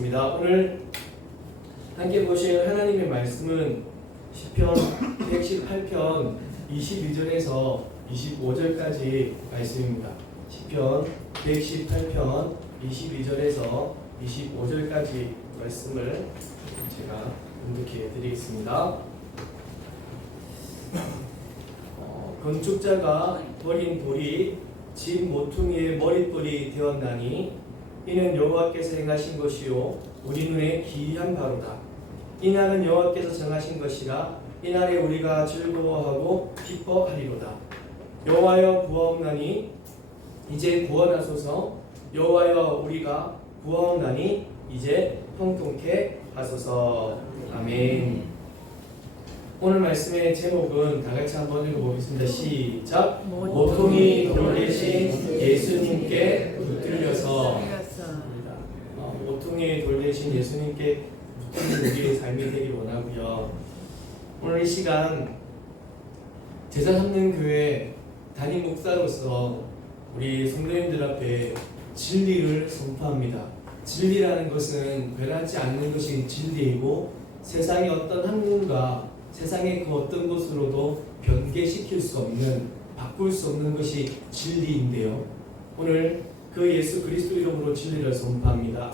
기도드리겠습니다. 오늘 함께 보실 하나님의 말씀은 시편 118편 22절에서 25절까지 말씀입니다. 시편 118편 22절에서 25절까지 말씀을 제가 분석해 드리겠습니다. 건축자가 버린 돌이 집 모퉁이의 머릿돌이 되었나니 이는 여호와께서 행하신 것이요 우리 눈에 기이한 바로다. 이 날은 여호와께서 정하신 것이라 이날에 우리가 즐거워하고 기뻐하리로다. 여호와여 구하옵나니 이제 구원하소서. 여호와여 우리가 구하옵나니 이제 형통케 하소서. 아멘. 오늘 말씀의 제목은 다 같이 한번 읽어보겠습니다. 시작. 모퉁이 돌 대신 예수님께 붙들려서. 모퉁이 돌 대신 예수님께 붙들린 우리의 삶이 되길 원하고요. 오늘 이 시간 제자 삼는 교회 담임 목사로서 우리 성도님들 앞에 진리를 선포합니다. 진리라는 것은 변하지 않는 것이 진리이고 세상의 어떤 학문과 세상의 그 어떤 것으로도 변개시킬 수 없는, 바꿀 수 없는 것이 진리인데요. 오늘 그 예수 그리스도 이름으로 진리를 선포합니다.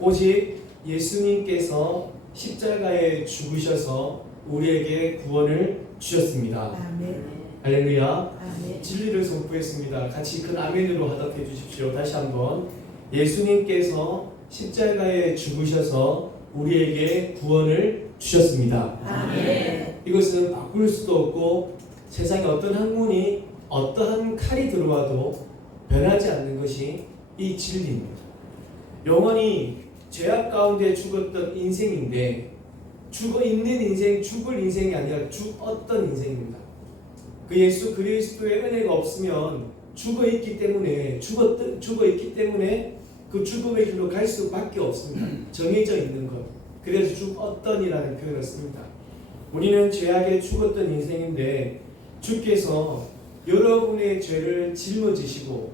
오직 예수님께서 십자가에 죽으셔서 우리에게 구원을 주셨습니다. 아멘. 할렐루야. 아멘. 진리를 선포했습니다. 같이 큰 아멘으로 화답해 주십시오. 다시 한번. 예수님께서 십자가에 죽으셔서 우리에게 구원을 주셨습니다. 아멘. 이것은 바꿀 수도 없고 세상에 어떤 학문이 어떠한 칼이 들어와도 변하지 않는 것이 이 진리입니다. 영원히 죄악 가운데 죽었던 인생인데 죽어 있는 인생, 죽을 인생이 아니라 죽었던 인생입니다. 그 예수 그리스도의 은혜가 없으면 죽어 있기 때문에 그 죽음의 길로 갈 수밖에 없습니다. 정해져 있는 것. 그래서 죽었던이라는 표현을 씁니다. 우리는 죄악에 죽었던 인생인데 주께서 여러분의 죄를 짊어지시고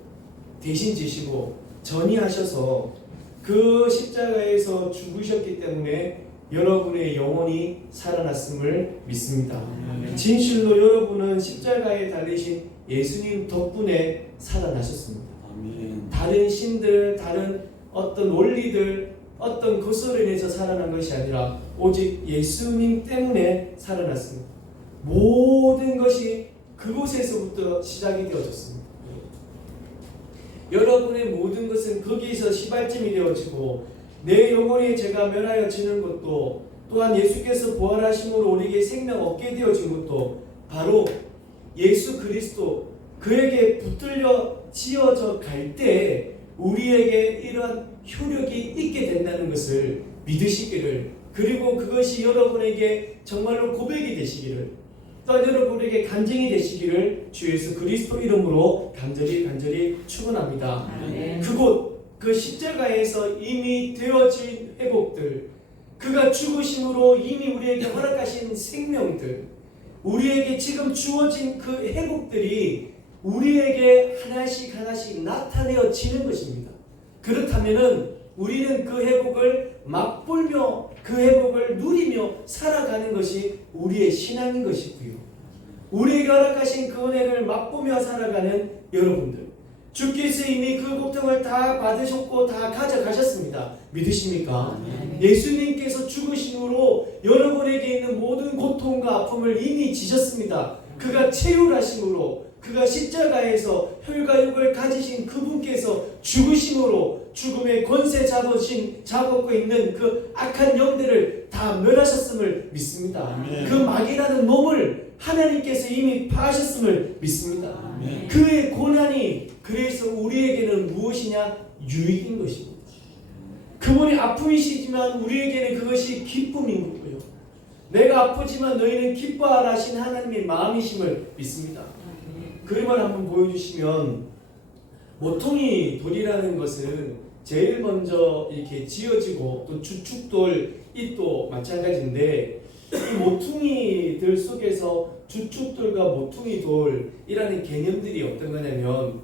대신 지시고 전이하셔서 그 십자가에서 죽으셨기 때문에 여러분의 영혼이 살아났음을 믿습니다. 진실로 여러분은 십자가에 달리신 예수님 덕분에 살아나셨습니다. 다른 신들, 다른 어떤 원리들, 어떤 것으로 인해서 살아난 것이 아니라 오직 예수님 때문에 살아났습니다. 모든 것이 그곳에서부터 시작이 되어졌습니다. 여러분의 모든 것은 거기에서 시발점이 되어지고 내 영혼의 죄가 멸하여지는 것도 또한 예수께서 부활하심으로 우리에게 생명 얻게 되어진 것도 바로 예수 그리스도 그에게 붙들려 지어져 갈 때 우리에게 이러한 효력이 있게 된다는 것을 믿으시기를, 그리고 그것이 여러분에게 정말로 고백이 되시기를, 또한 여러분에게 간증이 되시기를 주 예수 그리스도 이름으로 간절히 축원합니다. 그곳 그 십자가에서 이미 되어진 회복들, 그가 죽으심으로 이미 우리에게 허락하신 생명들, 우리에게 지금 주어진 그 회복들이 우리에게 하나씩 나타내어지는 것입니다. 그렇다면은 우리는 그 회복을 맛보며 그 회복을 누리며 살아가는 것이 우리의 신앙인 것이고요. 우리에게 허락하신 그 은혜를 맛보며 살아가는 여러분들, 주께서 이미 그 고통을 다 받으셨고 다 가져가셨습니다. 믿으십니까? 예수님께서 죽으심으로 여러분에게 있는 모든 고통과 아픔을 이미 지셨습니다. 그가 체휼하심으로, 그가 십자가에서 혈과 육을 가지신 그분께서 죽으심으로 죽음의 권세 잡고 있는 그 악한 영들을 다 멸하셨음을 믿습니다. 아멘. 그 마귀라는 놈을 하나님께서 이미 파하셨음을 믿습니다. 아멘. 그의 고난이 그래서 우리에게는 무엇이냐? 유익인 것입니다. 그분이 아픔이시지만 우리에게는 그것이 기쁨인 거고요. 내가 아프지만 너희는 기뻐하라 하신 하나님의 마음이심을 믿습니다. 그림을 한번 보여주시면, 모퉁이 돌이라는 것은 제일 먼저 이렇게 지어지고 또 주축돌 잇도 마찬가지인데, 이 모퉁이들 속에서 주축돌과 모퉁이돌이라는 개념들이 어떤 거냐면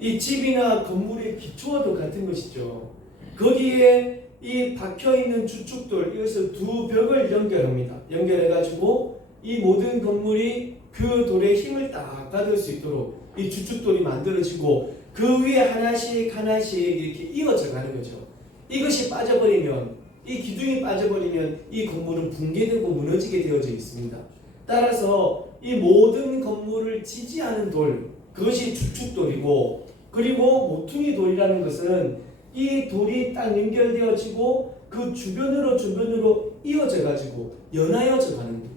이 집이나 건물의 기초와도 같은 것이죠. 거기에 이 박혀있는 주축돌, 이것을 두 벽을 연결합니다. 연결해가지고 이 모든 건물이 그 돌에 힘을 딱 받을 수 있도록 이 주축돌이 만들어지고 그 위에 하나씩 하나씩 이렇게 이어져 가는 거죠. 이것이 빠져버리면, 이 기둥이 빠져버리면 이 건물은 붕괴되고 무너지게 되어져 있습니다. 따라서 이 모든 건물을 지지하는 돌, 그것이 주축돌이고, 그리고 모퉁이 돌이라는 것은 이 돌이 딱 연결되어지고 그 주변으로 이어져 가지고 연하여져 가는 겁니다.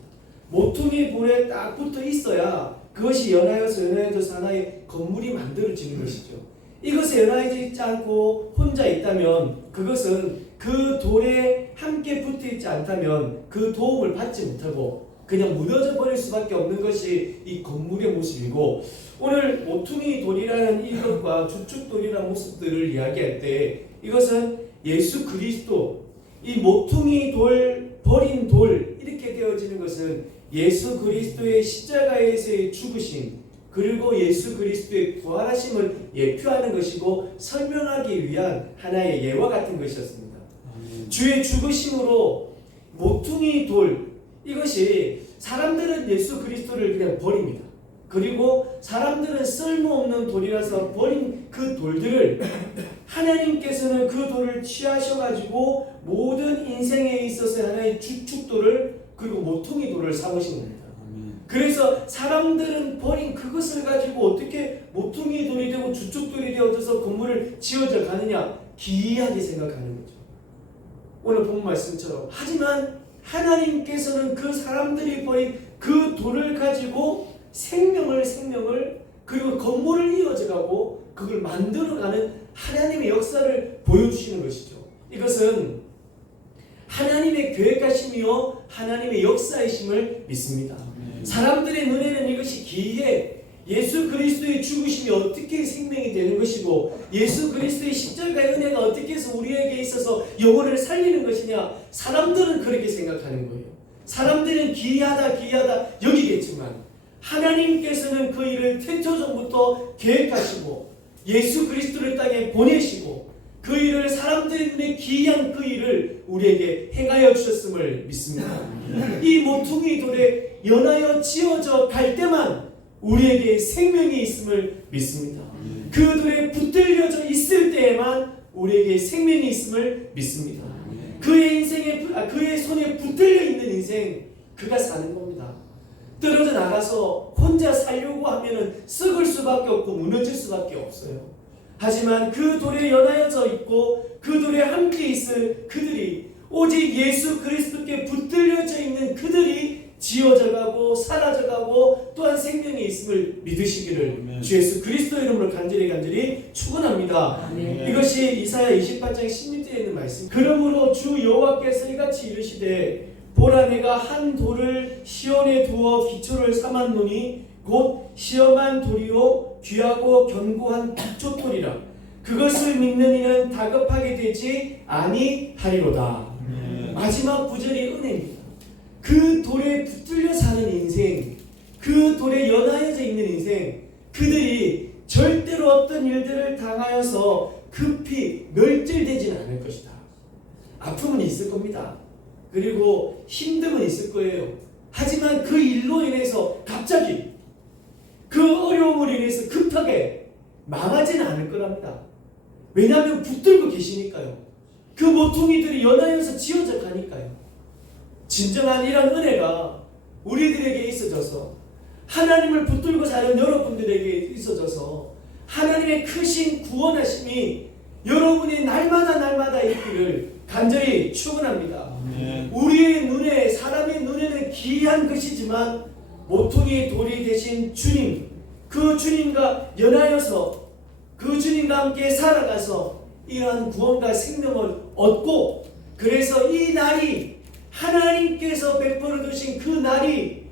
모퉁이 돌에 딱 붙어 있어야 그것이 연하여져서 하나의 건물이 만들어지는 것이죠. 이것에 연하여져 있지 않고 혼자 있다면, 그것은 그 돌에 함께 붙어 있지 않다면 그 도움을 받지 못하고 그냥 무너져 버릴 수밖에 없는 것이 이 건물의 모습이고, 오늘 모퉁이 돌이라는 이것과 주축돌이라는 모습들을 이야기할 때 이것은 예수 그리스도, 이 모퉁이 돌, 버린 돌 이렇게 되어지는 것은 예수 그리스도의 십자가에서의 죽으심, 그리고 예수 그리스도의 부활하심을 예표하는 것이고 설명하기 위한 하나의 예와 같은 것이었습니다. 주의 죽으심으로 모퉁이 돌, 이것이 사람들은 예수 그리스도를 그냥 버립니다. 그리고 사람들은 쓸모없는 돌이라서 버린 그 돌들을 하나님께서는 그 돌을 취하셔가지고 모든 인생에 있어서 하나의 주축돌을, 그리고 모퉁이 돌을 삼으신 겁니다. 그래서 사람들은 버린 그것을 가지고 어떻게 모퉁이 돌이 되고 주축돌이 되어져서 건물을 지어져 가느냐, 기이하게 생각하는 거죠. 오늘 본 말씀처럼. 하지만 하나님께서는 그 사람들이 버린 그 돌을 가지고 생명을 그리고 건물을 이어져가고 그걸 만들어가는 하나님의 역사를 보여주시는 것이죠. 이것은 하나님의 계획하심이요 하나님의 역사이심을 믿습니다. 사람들의 눈에는 이것이 기이해 예수 그리스도의 죽으심이 어떻게 생명이 되는 것이고 예수 그리스도의 십자가의 은혜가 어떻게 해서 우리에게 있어서 영혼을 살리는 것이냐, 사람들은 그렇게 생각하는 거예요. 사람들은 기이하다 여기겠지만 하나님께서는 그 일을 태초전부터 계획하시고 예수 그리스도를 땅에 보내시고 그 일을, 사람들의 눈에 기이한 그 일을 우리에게 행하여 주셨음을 믿습니다. 이 모퉁이 돌에 연하여 지어져 갈 때만 우리에게 생명이 있음을 믿습니다. 그 돌에 붙들려져 있을 때에만 우리에게 생명이 있음을 믿습니다. 그의 손에 붙들려 있는 인생, 그가 사는 겁니다. 떨어져 나가서 혼자 살려고 하면은 썩을 수밖에 없고 무너질 수밖에 없어요. 하지만 그 돌에 연하여져 있고 그 돌에 함께 있을 그들이, 오직 예수 그리스도께 붙들려져 있는 그들이 지어져가고 사라져가고 또한 생명이 있음을 믿으시기를 주 예수 그리스도 이름으로 간절히 축원합니다. 이것이 이사야 28장 16절에 있는 말씀. 그러므로 주 여호와께서 이같이 이르시되 보라, 내가 한 돌을 시온에 두어 기초를 삼았노니 곧 시험한 돌이요 귀하고 견고한 기초돌이라. 그것을 믿는 이는 다급하게 되지 아니하리로다. 마지막 구절이 은혜입니다. 그 돌에 붙들려 사는 인생, 그 돌에 연하여져 있는 인생, 그들이 절대로 어떤 일들을 당하여서 급히 멸절되지는 않을 것이다. 아픔은 있을 겁니다. 그리고 힘듦은 있을 거예요. 하지만 그 일로 인해서 갑자기 그 어려움을 인해서 급하게 망하지는 않을 거랍니다. 왜냐하면 붙들고 계시니까요. 그 모퉁이들이 연하여서 지어져 가니까요. 진정한 이런 은혜가 우리들에게 있어져서, 하나님을 붙들고 사는 여러분들에게 있어져서 하나님의 크신 구원하심이 여러분이 날마다 있기를 간절히 축원합니다. 우리의 눈에, 사람의 눈에는 기이한 것이지만 모퉁이 돌이 되신 주님, 그 주님과 연하여서 그 주님과 함께 살아가서 이러한 구원과 생명을 얻고, 그래서 이 날이 하나님께서 베풀어 주신 그 날이,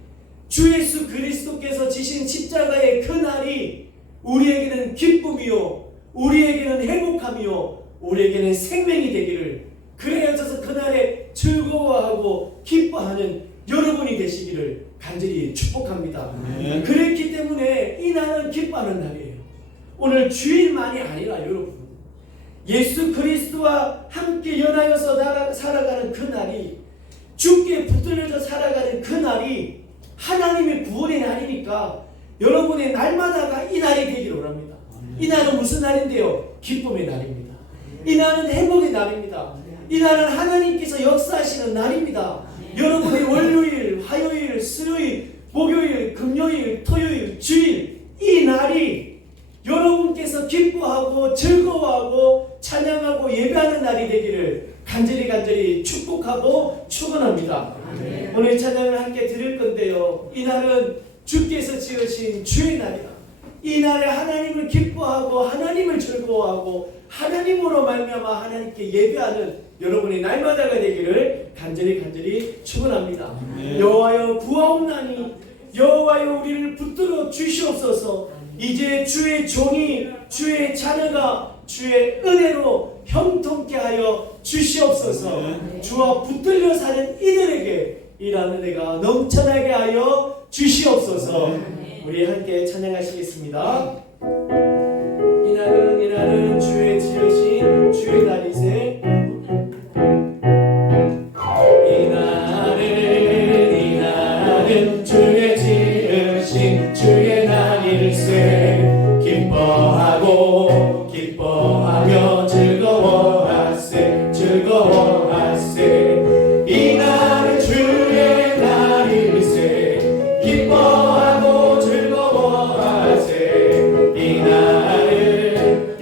주 예수 그리스도께서 지신 십자가의 그 날이 우리에게는 기쁨이요 우리에게는 행복함이요 우리에게는 생명이 되기를, 그래서 그날에 즐거워하고 기뻐하는 여러분이 되시기를 간절히 축복합니다. 그렇기 때문에 이 날은 기뻐하는 날이에요. 오늘 주일만이 아니라 여러분, 예수 그리스도와 함께 연하여서 살아가는 그 날이, 주께 붙들려서 살아가는 그 날이 하나님의 구원의 날이니까 여러분의 날마다가 이 날이 되기를 원합니다. 이 날은 무슨 날인데요? 기쁨의 날입니다. 이 날은 행복의 날입니다. 이 날은 하나님께서 역사하시는 날입니다. 여러분의 월요일, 화요일, 수요일, 목요일, 금요일, 토요일, 주일, 이 날이 여러분께서 기뻐하고 즐거워하고 찬양하고 예배하는 날이 되기를 간절히 축복하고 축원합니다. 오늘 찬양을 함께 드릴 건데요, 이 날은 주께서 지으신 주의 날이다. 이 날에 하나님을 기뻐하고 하나님을 즐거워하고 하나님으로 말미암아 하나님께 예배하는 여러분의 날마다가 되기를 간절히 축원합니다. 여호와여 구하옵나니 여호와여 우리를 붙들어 주시옵소서. 이제 주의 종이 주의 자녀가 주의 은혜로 형통케 하여 주시옵소서. 주와 붙들려 사는 이들에게 이라는 은혜가 넘쳐나게 하여 주시옵소서. 우리 함께 찬양하시겠습니다. 이날은 주의 지으신 주의 날이세. 이날은 주의 지으신 주의 날일세. 기뻐하며 즐거워하세. 이날은 주의 날일세. 기뻐하고 즐거워하세. 이날은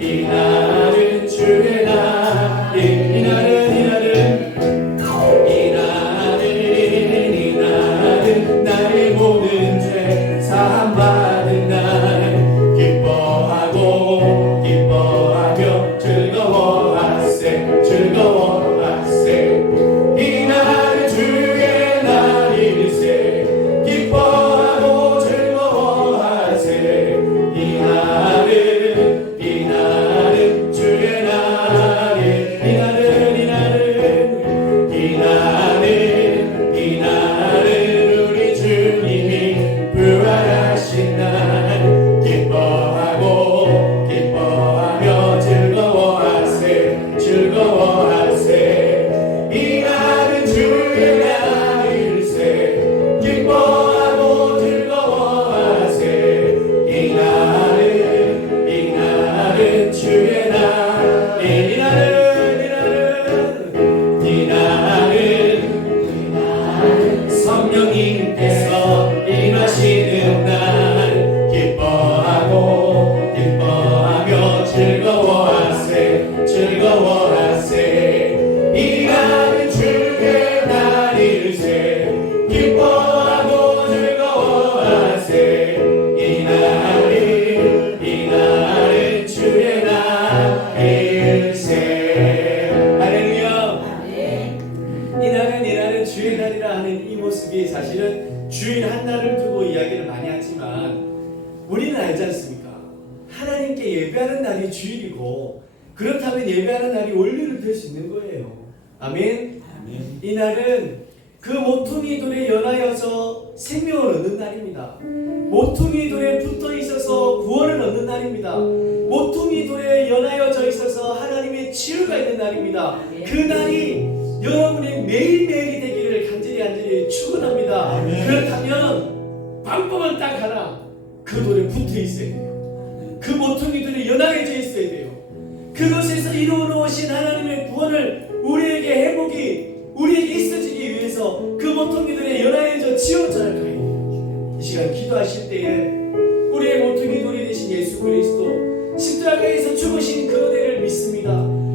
주의 날. 이날은 나의 모든 죄 사함받은 날. 기뻐하며 즐거워하세. 이날은 주의 날일세. 기뻐하고 즐거워하세. 이날은 주의 날이. 이날은 우리 주님이 부활하신 날. 기뻐하며 즐거워하세. 이날은 주의 날일세. 기뻐하고 즐거워하세. 이날은 주의 날. 이날은 성령님께서 임하시는 날. 기뻐하며 즐거워하세. 이날은 주의 날일세. 기뻐하고 즐거워하세. 이날은 주의 날일세. 할렐루야. 이날은 주의 날이라 하는 이 모습이 사실은 주일 한 날을 두고 이야기를 많이 하지만 우리는 알지 않습니까? 하나님께 예배하는 날이 주일이고, 그렇다면 예배하는 날이 월요일 될 수 있는 거예요. 아멘. 이 날은 그 모퉁이 돌에 연하여서 생명을 얻는 날입니다. 모퉁이 돌에 붙어 있어서 구원을 얻는 날입니다. 모퉁이 돌에 연하여져 있어서 하나님의 치유가 있는 날입니다. 그 날이 여러분의 매일매일이 되기를 간절히 축원합니다. 그렇다면 방법은 딱 하나, 그 돌에 붙어 있어야 돼요. 그 모퉁이 돌에 연하여져 있어야 돼요. 그것에서 이루어 놓으신 하나님의 구원을 우리에게 회복이 우리에게 있어지기 위해서 그 모퉁이들의 연하여져 지어져야 해요. 이 시간 기도하실 때에 우리의 모퉁이 돌이 되신 예수 그리스도 십자가에서 죽으신 그 은혜를 믿습니다.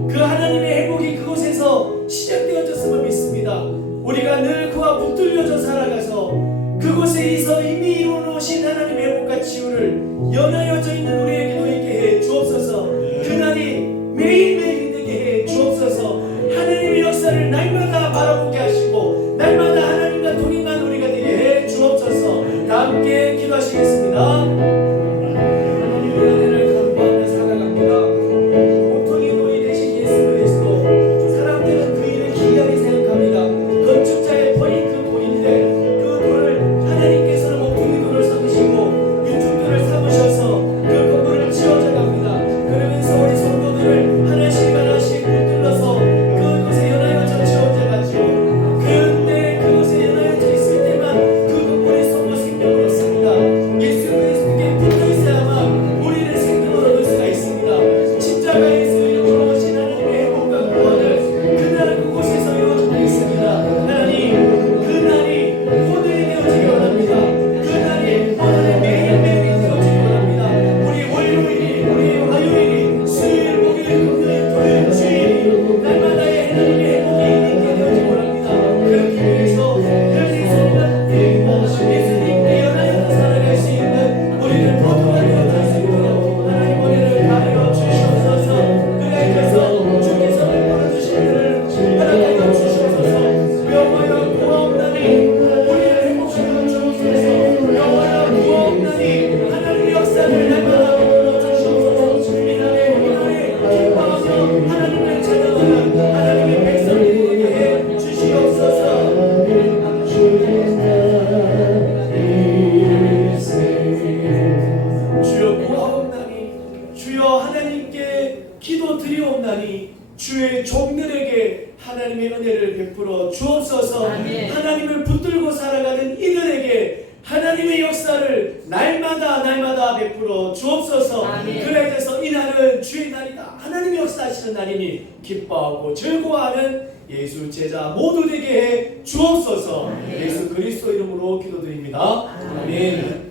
그 하나님의 회복이 그곳에서 시작되어졌음을 믿습니다. 우리가 늘 그와 붙들려져 살아가서 그곳에서 이미 이루어 놓으신 하나님의 회복과 치유를 연하여져 있는 우리에게도 있게 해 주옵소서. 그날이 매일매일 되게 해 주옵소서. 하나님의 역사를 날마다 바라보게 하시고 날마다 하나님과 동행한 우리가 되게 해 주옵소서. 다 함께 기도하시겠습니다. 하나씩 드리옵나니 주의 종들에게 하나님의 은혜를 베풀어 주옵소서. 아멘. 하나님을 붙들고 살아가는 이들에게 하나님의 역사를 날마다 베풀어 주옵소서. 아멘. 그래서 이날은 주의 날이다, 하나님의 역사하시는 날이니 기뻐하고 즐거워하는 예수 제자 모두 되게 해 주옵소서. 아멘. 예수 그리스도 이름으로 기도드립니다. 아멘. 아멘.